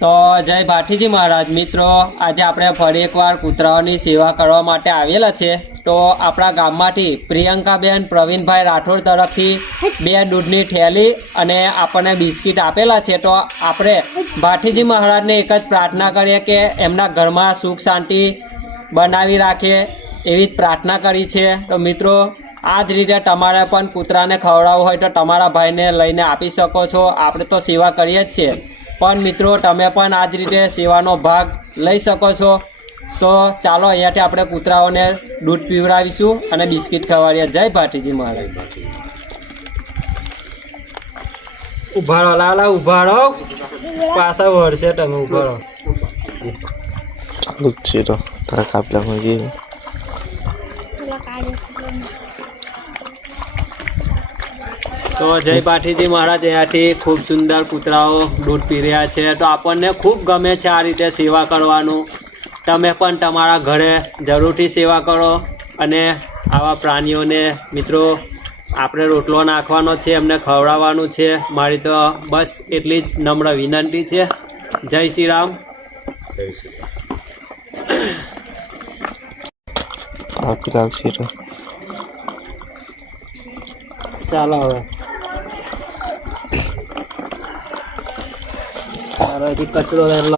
તો જય ભાઠીજી મહારાજ. મિત્રો, આજે આપણે ફરી એકવાર કૂતરાઓની સેવા કરવા માટે આવેલા છે. તો આપણા ગામમાંથી પ્રિયંકાબેન પ્રવીણભાઈ રાઠોડ તરફથી બે દૂધની થેલી અને આપણને બિસ્કિટ આપેલા છે. તો આપણે ભાઠીજી મહારાજને એક જ પ્રાર્થના કરીએ કે એમના ઘરમાં સુખ શાંતિ બનાવી રાખે એવી જ પ્રાર્થના કરી છે. તો મિત્રો, આ જ રીતે તમારે પણ કૂતરાને ખવડાવવું હોય તો તમારા ભાઈને લઈને આપી શકો છો. આપણે તો સેવા કરીએ જ છીએ. પણ મિત્રો તમે પણ આ જ રીતે સેવાનો ભાગ લઈ શકો છો. તો ચાલો અહીંયાથી આપણે કૂતરાઓને દૂધ પીવડાવીશું અને બિસ્કિટ ખવડાવીએ જય ભાટીજી મહારાજ. ઉભાડો લાલા ઊભા રહો. પાછા વળશે તમે ઉભાડો તારા કાપલામાં ગયું. તો જય પાઠીજી મહારાજ અહીંયાથી ખૂબ સુંદર કૂતરાઓ દૂધ પી રહ્યા છે. તો આપણને ખૂબ ગમે છે આ રીતે સેવા કરવાનું. તમે પણ તમારા ઘરે જરૂરથી સેવા કરો અને આવા પ્રાણીઓને મિત્રો આપણે રોટલો નાખવાનો છે એમને ખવડાવવાનું છે. મારી તો બસ એટલી જ નમ્ર વિનંતી છે. જય શ્રી રામ. તો. ચાલો હવે. ti faccio analytical